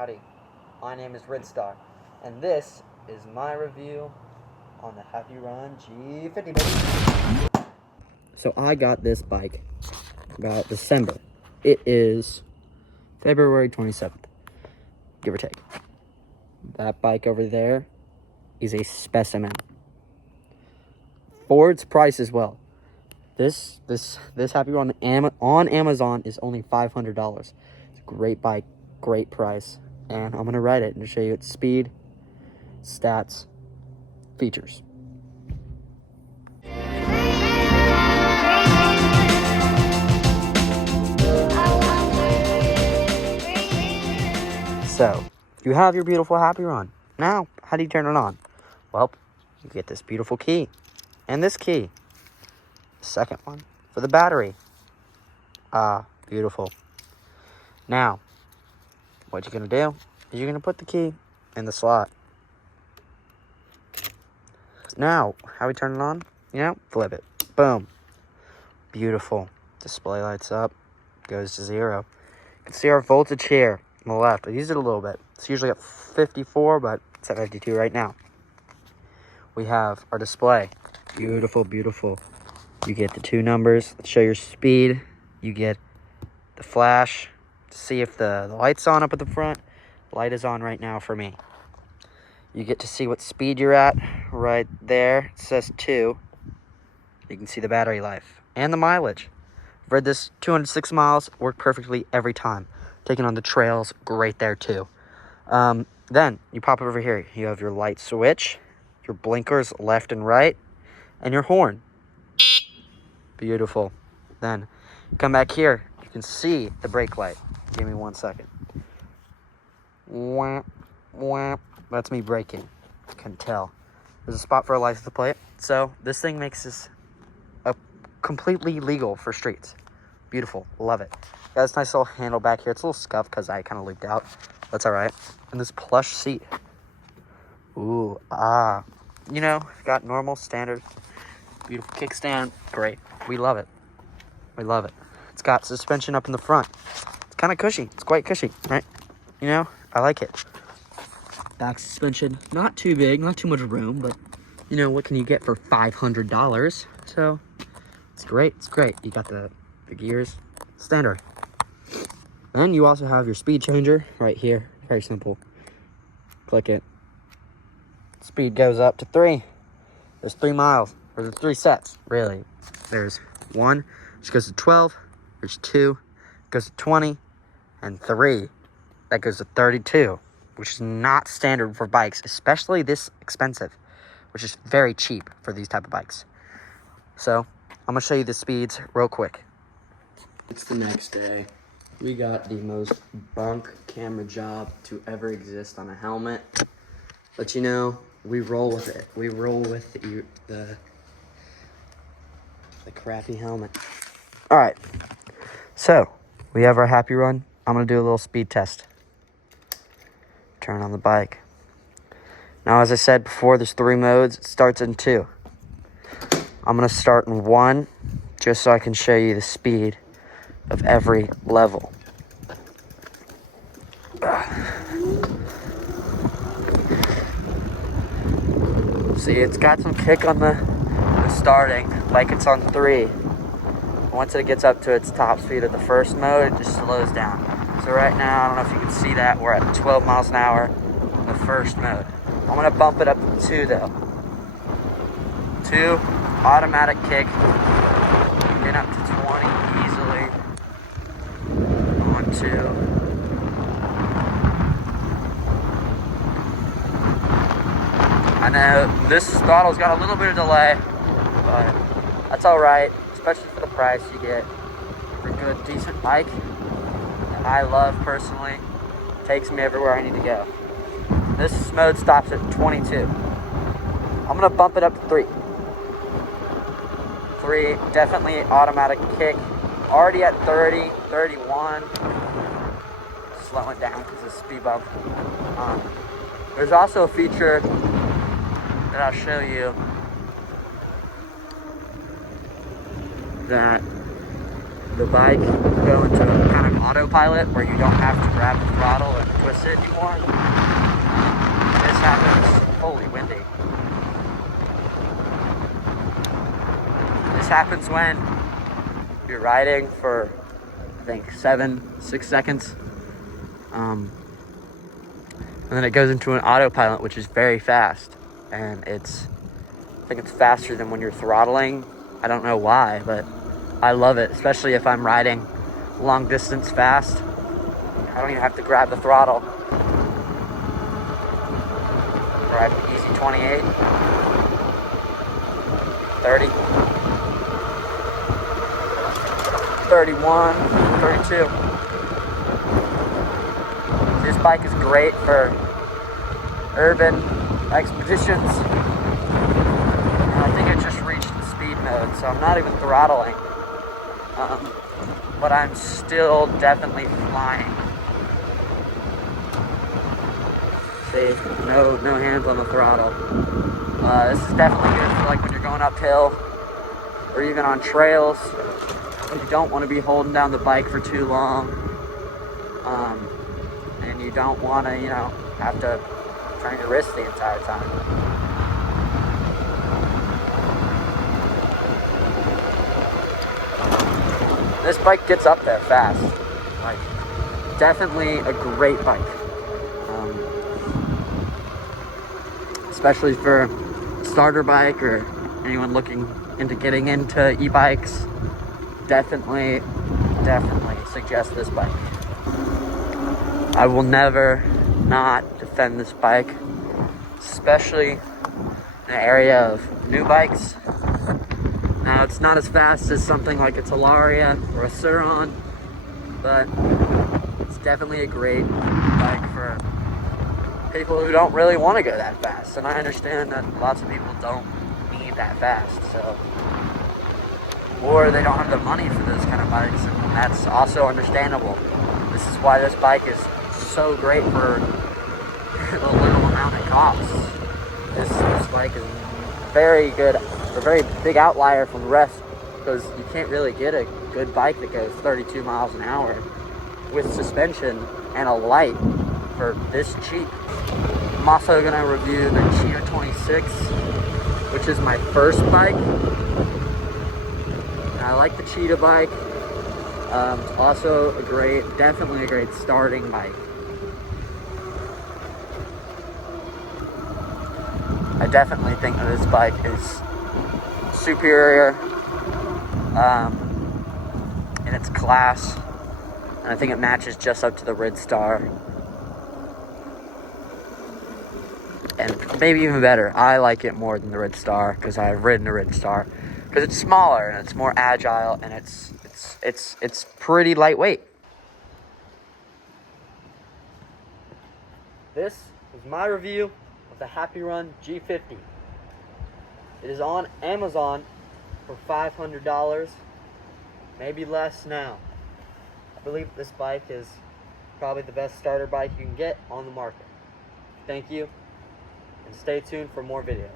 Howdy, my name is Ridstar, and this is my review on the Happy Run G50, baby. So I got this bike about December. It is February 27th, give or take. That bike over there is a specimen. For its price as well. This Happy Run on Amazon is only $500. It's a great bike, great price, and I'm gonna ride it and show you its speed, stats, features. So, you have your beautiful Happy Run. Now, how do you turn it on? Well, you get this beautiful key and this key. The second one for the battery. Ah, beautiful. Now, what you're gonna do is you're gonna put the key in the slot. Now, how we turn it on? Flip it. Boom. Beautiful. Display lights up. Goes to 0. You can see our voltage here on the left. I used it a little bit. It's usually at 54, but it's at 52 right now. We have our display. Beautiful, beautiful. You get the 2 numbers that show your speed. You get the flash to see if the light's on up at the front. The light is on right now for me. You get to see what speed you're at right there. It says 2. You can see the battery life and the mileage. I've read this 206 miles, worked perfectly every time. Taking on the trails, great there too. Then you pop over here. You have your light switch, your blinkers left and right, and your horn. Beautiful. Then come back here. You can see the brake light. Give me 1 second. Wah, wah. That's me braking. You can tell. There's a spot for a license plate. So this thing makes this completely legal for streets. Beautiful. Love it. Got this nice little handle back here. It's a little scuffed because I kind of leaked out. That's all right. And this plush seat. Ooh, ah. Got normal, standard, beautiful kickstand. Great. We love it. We love it. It's got suspension up in the front. It's kind of cushy. It's quite cushy, right? I like it. Back suspension, not too big, not too much room, but what can you get for $500? So it's great. It's great. You got the gears, standard. Then you also have your speed changer right here. Very simple. Click it. Speed goes up to 3. There's 3 miles. Or there's 3 sets, really. There's 1, which goes to 12. There's 2, goes to 20. And 3, that goes to 32. Which is not standard for bikes, especially this expensive. Which is very cheap for these type of bikes. So, I'm going to show you the speeds real quick. It's the next day. We got the most bunk camera job to ever exist on a helmet. But we roll with it. We roll with the crappy helmet. Alright. So, we have our Happy Run. I'm going to do a little speed test. Turn on the bike. Now, as I said before, there's 3 modes. It starts in 2. I'm going to start in 1, just so I can show you the speed of every level. See, it's got some kick on the starting, like it's on 3. Once it gets up to its top speed of the first mode, it just slows down. So right now, I don't know if you can see that, we're at 12 miles an hour in the first mode. I'm going to bump it up to 2 though. 2, automatic kick. Get up to 20 easily. On 2. I know this throttle's got a little bit of delay, but that's alright, especially for the price you get for a good, decent bike that I love personally. Takes me everywhere I need to go. This mode stops at 22. I'm going to bump it up to 3. 3, definitely automatic kick. Already at 30, 31. Slow it down because of speed bump. There's also a feature that I'll show you that the bike go into a kind of autopilot where you don't have to grab the throttle and twist it anymore. This happens, holy windy. This happens when you're riding for, I think, 6 seconds. And then it goes into an autopilot, which is very fast. And I think it's faster than when you're throttling. I don't know why, but I love it, especially if I'm riding long distance fast. I don't even have to grab the throttle. Ride easy 28, 30, 31, 32. This bike is great for urban expeditions. And I think it just reached the speed mode, so I'm not even throttling. But I'm still definitely flying. See, no hands on the throttle. This is definitely good for like when you're going uphill or even on trails. You don't want to be holding down the bike for too long. And you don't want to, have to turn your wrist the entire time. This bike gets up there fast. Like, definitely a great bike. Especially for a starter bike or anyone looking into getting into e-bikes. Definitely suggest this bike. I will never not defend this bike, especially in the area of new bikes. Now, it's not as fast as something like a Talaria or a Suron, but it's definitely a great bike for people who don't really want to go that fast. And I understand that lots of people don't need that fast, or they don't have the money for those kind of bikes, and that's also understandable. This is why this bike is so great for the little amount it costs. This bike is very good, a very big outlier from the rest, because you can't really get a good bike that goes 32 miles an hour with suspension and a light for this cheap. I'm also going to review the Cheetah 26, which is my first bike. I like the Cheetah bike. It's also definitely a great starting bike. I definitely think that this bike is superior in its class, and I think it matches just up to the Red Star, and maybe even better. I like it more than the Red Star because I've ridden the Red Star, because it's smaller and it's more agile and it's pretty lightweight. This is my review of the Happy Run G50. It is on Amazon for $500, maybe less now. I believe this bike is probably the best starter bike you can get on the market. Thank you, and stay tuned for more videos.